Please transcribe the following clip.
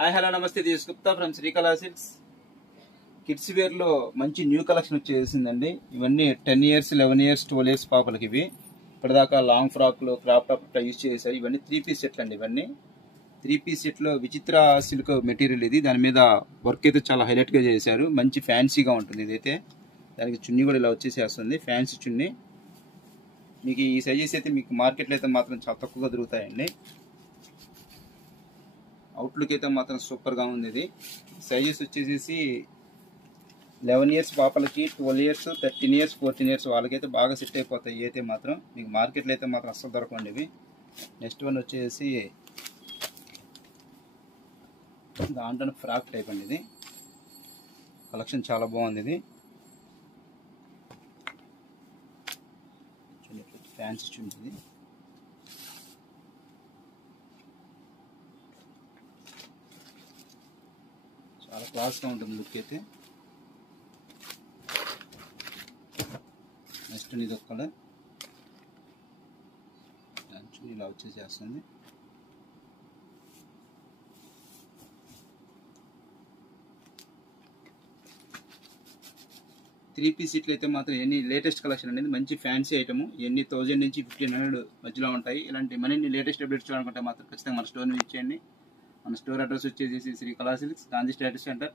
Hi hello నమస్తే, this Gupta from Srikala silks. Kids wear లో మంచి న్యూ కలెక్షన్ వచ్చేసిందండి. ఇవన్నీ 10 ఇయర్స్ 11 ఇయర్స్ 12 ఇయర్స్ పాపలకి. ఇవి ఇప్పటిదాకా లాంగ్ ఫ్రాక్లు క్రాప్ టాప్ యూజ్ చేశారు. ఇవన్నీ 3 పీస్ సెట్లు అండి. ఇవన్నీ 3 పీస్ సెట్లో విచిత్ర సిల్క్ మెటీరియల్ ఇది. దాని మీద వర్క్ అయితే చాలా హైలైట్ గా చేశారు. మంచి ఫ్యాన్సీగా ఉంటుంది ఇదైతే. దానికి చున్నీ కూడా ఇలా వచ్చేసేస్తుంది, ఫ్యాన్సీ చున్నీ. మీకు ఈ సైజెస్ అయితే మీకు మార్కెట్లో అయితే మాత్రం చాలా తక్కువగా దొరుకుతాయండి. అవుట్లుక్ అయితే మాత్రం సూపర్గా ఉంది. ఇది సైజెస్ వచ్చేసి 11 ఇయర్స్ పాపలకి, 12 ఇయర్స్ 13 ఇయర్స్ 14 ఇయర్స్ వాళ్ళకైతే బాగా సెట్ అయిపోతాయి. అయితే మాత్రం మీకు మార్కెట్లో అయితే మాత్రం అస్సలు దొరకండి ఇవి. నెక్స్ట్ వన్ వచ్చేసి దాంట్లో ఫ్రాక్ టైప్ అండి. ఇది కలెక్షన్ చాలా బాగుంది. ఇది ఫ్యాన్సీ ఉంటుంది. చాలా క్లాస్గా ఉంటుంది లుక్ అయితే. నెక్స్ట్ ఇది ఒక కలర్ ఇలా వచ్చేసేస్తుంది. త్రీ పీస్ సెట్లు అయితే మాత్రం ఎన్ని లేటెస్ట్ కలెక్షన్ అనేది మంచి ఫ్యాన్సీ ఐటమ్. ఎన్ని 1000 నుంచి 1500 మధ్యలో ఉంటాయి. ఇలాంటి మరిన్ని లేటెస్ట్ అప్డేట్స్ చూడాలనుకుంటే మాత్రం ఖచ్చితంగా మన స్టోర్ని విజిట్ చేయండి. మన స్టోర్ అడ్రస్ వచ్చేసి Srikala silks, Gandhi status centre,